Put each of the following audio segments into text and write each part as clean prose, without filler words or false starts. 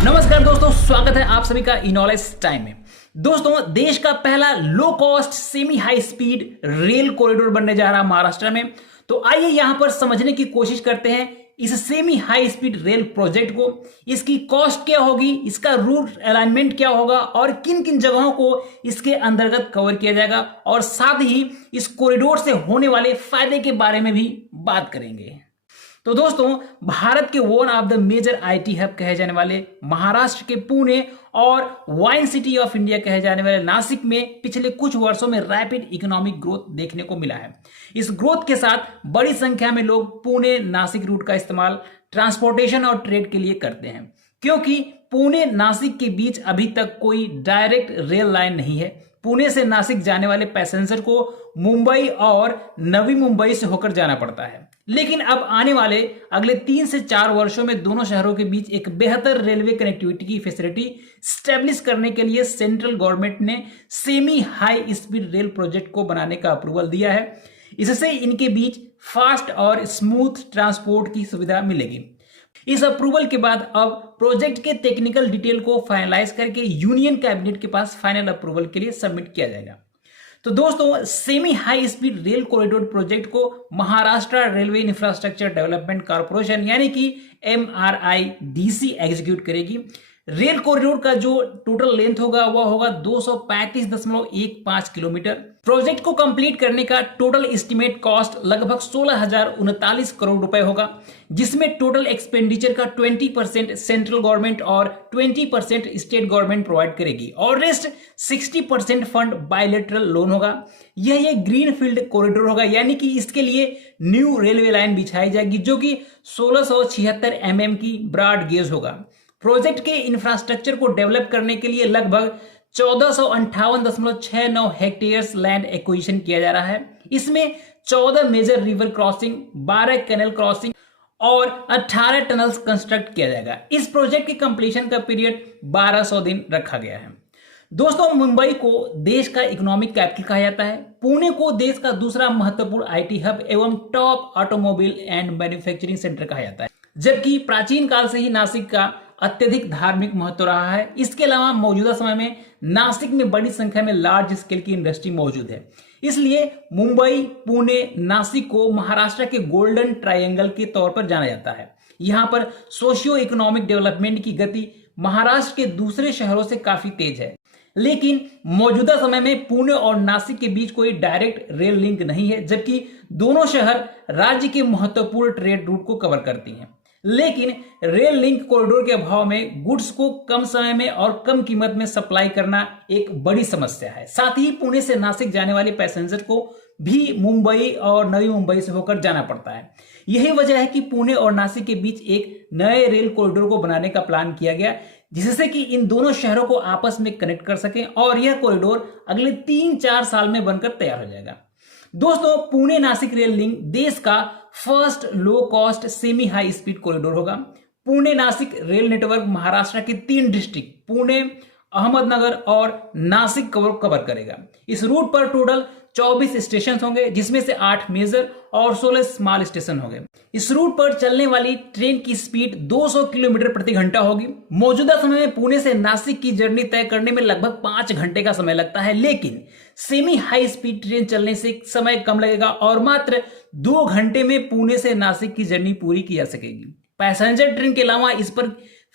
नमस्कार दोस्तों, स्वागत है आप सभी का इनॉलेज टाइम में। दोस्तों, देश का पहला low cost semi high speed rail corridor बनने जा रहा है महाराष्ट्र में। तो आइए यहां पर समझने की कोशिश करते हैं इस semi high speed rail project को। इसकी कॉस्ट क्या होगी, इसका रूट अलाइनमेंट क्या होगा और किन किन जगहों को इसके अंतर्गत कवर किया जाएगा, और साथ ही इस कॉरिडोर से होने वाले फायदे के बारे में भी बात करेंगे। तो दोस्तों, भारत के one of the major IT hub कहे जाने वाले महाराष्ट्र के पुणे और वाइन सिटी ऑफ इंडिया कहे जाने वाले नासिक में पिछले कुछ वर्षों में रैपिड इकोनॉमिक ग्रोथ देखने को मिला है। इस ग्रोथ के साथ बड़ी संख्या में लोग पुणे नासिक रूट का इस्तेमाल ट्रांसपोर्टेशन और ट्रेड के लिए करते हैं, क्योंकि पुणे नासिक के बीच अभी तक कोई डायरेक्ट रेल लाइन नहीं है। पुणे से नासिक जाने वाले पैसेंजर को मुंबई और नवी मुंबई से होकर जाना पड़ता है। लेकिन अब आने वाले अगले 3 से 4 वर्षों में दोनों शहरों के बीच एक बेहतर रेलवे कनेक्टिविटी की फैसिलिटी स्टैब्लिश करने के लिए सेंट्रल गवर्नमेंट ने semi high speed rail project को बनाने का अप्रूवल दिया है। इससे इनके बीच फास्ट और स्मूथ ट्रांसपोर्ट की सुविधा मिलेगी। इस अप्रूवल के बाद अब प्रोजेक्ट के टेक्निकल डिटेल को फाइनलाइज करके यूनियन कैबिनेट के पास फाइनल अप्रूवल के लिए सबमिट किया जाएगा। तो दोस्तों, semi high speed rail corridor project को Maharashtra railway infrastructure development corporation यानी कि MRIDC एग्जीक्यूट करेगी। रेल कॉरिडोर का जो टोटल लेंथ होगा वह होगा 235.15 किलोमीटर। प्रोजेक्ट को कंप्लीट करने का टोटल एस्टिमेट कॉस्ट लगभग 16,039 करोड़ रुपए होगा, जिसमें टोटल एक्सपेंडिचर का 20% सेंट्रल गवर्नमेंट और 20% स्टेट गवर्नमेंट प्रोवाइड करेगी और रेस्ट 60% फंड बायलेटरल लोन होगा। यह एक ग्रीन फील्ड कॉरिडोर होगा, यानी कि इसके लिए न्यू रेलवे लाइन बिछाई जाएगी जो कि 1676 mm की ब्रॉड गेज होगा। प्रोजेक्ट के इंफ्रास्ट्रक्चर को डेवलप करने के लिए लगभग 1458.69 हेक्टेयर्स लैंड एक्विजिशन किया जा रहा है। इसमें 14 major river crossing, 12 canal crossing और 18 टनल्स कंस्ट्रक्ट किया जाएगा। इस प्रोजेक्ट के कंप्लीशन का पीरियड 1200 दिन रखा गया है। दोस्तों, मुंबई को देश का इकोनॉमिक कैपिटल कहा जाता है। पुणे को देश का दूसरा महत्वपूर्ण आईटी हब एवं top automobile and manufacturing centre कहा जाता है, जबकि प्राचीन काल से ही नासिक का अत्यधिक धार्मिक महत्व रहा है। इसके अलावा मौजूदा समय में नासिक में बड़ी संख्या में लार्ज स्केल की इंडस्ट्री मौजूद है। इसलिए मुंबई, पुणे, नासिक को महाराष्ट्र के गोल्डन ट्रायंगल के तौर पर जाना जाता है। यहाँ पर सोशियो इकोनॉमिक डेवलपमेंट की गति महाराष्ट्र के दूसरे शहरों से काफी तेज है। लेकिन मौजूदा समय में पुणे और नासिक के बीच कोई डायरेक्ट रेल लिंक नहीं है, जबकि दोनों शहर राज्य के महत्वपूर्ण ट्रेड रूट को कवर करती हैं। लेकिन रेल लिंक कॉरिडोर के अभाव में गुड्स को कम समय में और कम कीमत में सप्लाई करना एक बड़ी समस्या है। साथ ही पुणे से नासिक जाने वाले पैसेंजर को भी मुंबई और नवी मुंबई से होकर जाना पड़ता है। यही वजह है कि पुणे और नासिक के बीच एक नए रेल कॉरिडोर को बनाने का प्लान किया गया, जिससे कि इन दोनों शहरों को आपस में कनेक्ट कर सकें और यह कॉरिडोर अगले 3-4 साल में बनकर तैयार हो जाएगा। दोस्तों, पुणे नासिक रेल लिंक देश का first low cost semi high speed corridor होगा। पुणे नासिक रेल नेटवर्क महाराष्ट्र के 3 डिस्ट्रिक्ट पुणे, अहमदनगर और नासिक कवर करेगा। इस रूट पर टोटल 24 स्टेशन होंगे, जिसमें से 8 मेजर और 16 स्मॉल स्टेशन होंगे। इस रूट पर चलने वाली ट्रेन की स्पीड 200 किलोमीटर प्रति घंटा होगी। मौजूदा समय में पुणे से नासिक की जर्नी तय करने में लगभग 5 घंटे का समय लगता है, लेकिन सेमी हाई स्पीड ट्रेन चलने से समय कम लगेगा और मात्र 2 घंटे में पुणे से नासिक की जर्नी पूरी की जा सकेगी। पैसेंजर ट्रेन के अलावा इस पर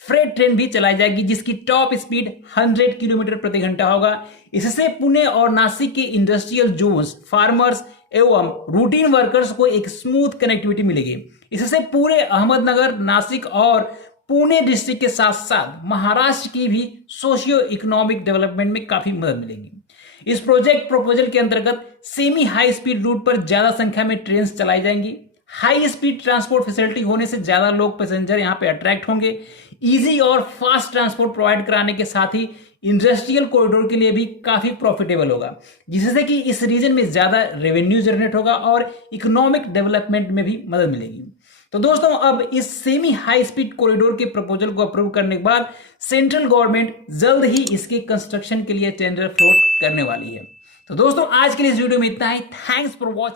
फ्रेट ट्रेन भी चलाई जाएगी, जिसकी टॉप स्पीड 100 किलोमीटर प्रति घंटा होगा। इससे पुणे और नासिक के इंडस्ट्रियल जोन्स, फार्मर्स एवं रूटीन वर्कर्स को एक स्मूथ कनेक्टिविटी मिलेगी। इससे पूरे अहमदनगर, नासिक और पुणे डिस्ट्रिक्ट के साथ साथ महाराष्ट्र की भी सोशियो इकोनॉमिक डेवलपमेंट में काफी मदद मिलेगी। इस प्रोजेक्ट प्रपोजल के अंतर्गत सेमी हाई स्पीड रूट पर ज्यादा संख्या में ट्रेन चलाई जाएंगी। हाई स्पीड ट्रांसपोर्ट फैसिलिटी होने से ज्यादा लोग पैसेंजर यहां पे अट्रैक्ट होंगे। इजी और फास्ट ट्रांसपोर्ट प्रोवाइड कराने के साथ ही इंडस्ट्रियल कॉरिडोर के लिए भी काफी प्रॉफिटेबल होगा, जिससे कि इस रीजन में ज्यादा रेवेन्यू जनरेट होगा और इकोनॉमिक डेवलपमेंट में भी मदद मिलेगी। तो दोस्तों, अब इस सेमी हाई स्पीड कॉरिडोर के प्रपोजल को अप्रूव करने के बाद सेंट्रल गवर्नमेंट जल्द ही इसके कंस्ट्रक्शन के लिए टेंडर फ्लोट करने वाली है। तो दोस्तों, आज के लिए इस वीडियो में इतना ही। Thanks for watching.